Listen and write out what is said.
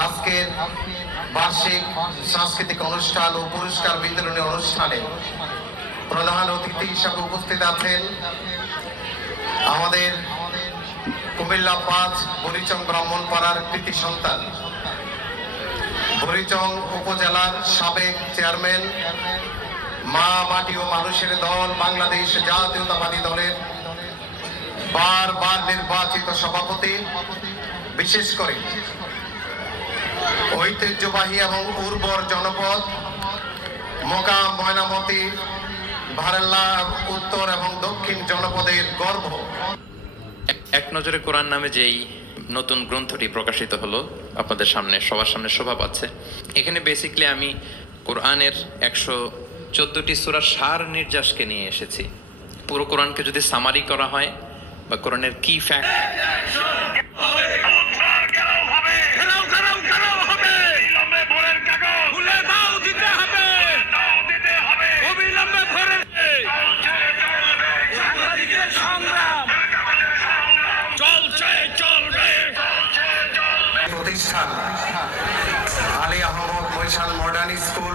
আজকের বার্ষিক সাংস্কৃতিক অনুষ্ঠান ও পুরস্কার বিতরণী অনুষ্ঠানে প্রধান অতিথি হিসাবে উপস্থিত আছেন আমাদের কুমিল্লা ৫ বুড়িচং ব্রাহ্মণপাড়ার কৃতি সন্তান, বুড়িচং উপজেলার সাবেক চেয়ারম্যান, মা মাটি ও মানুষের দল বাংলাদেশ জাতীয়তাবাদী দলের বারবার নির্বাচিত সভাপতি, বিশেষ করে ঐতিহ্যবাহী এবং উর্বর জনপদ মোকাম ময়নামতি, ভারেল্লা উত্তর এবং দক্ষিণ জনপদের গর্ব। এক নজরে কোরআন নামে যেই নতুন গ্রন্থটি প্রকাশিত হলো আপনাদের সামনে সবার সামনে শোভা পাচ্ছে, এখানে বেসিক্যালি আমি কোরআনের 114টি সূরার সার নির্যাসকে নিয়ে এসেছি। পুরো কোরআনকে যদি সামারি করা হয় বা কোরআনের কি ফ্যাক্ট প্রতিষ্ঠান আলী আহমদ মৈশান মডার্ন স্কুল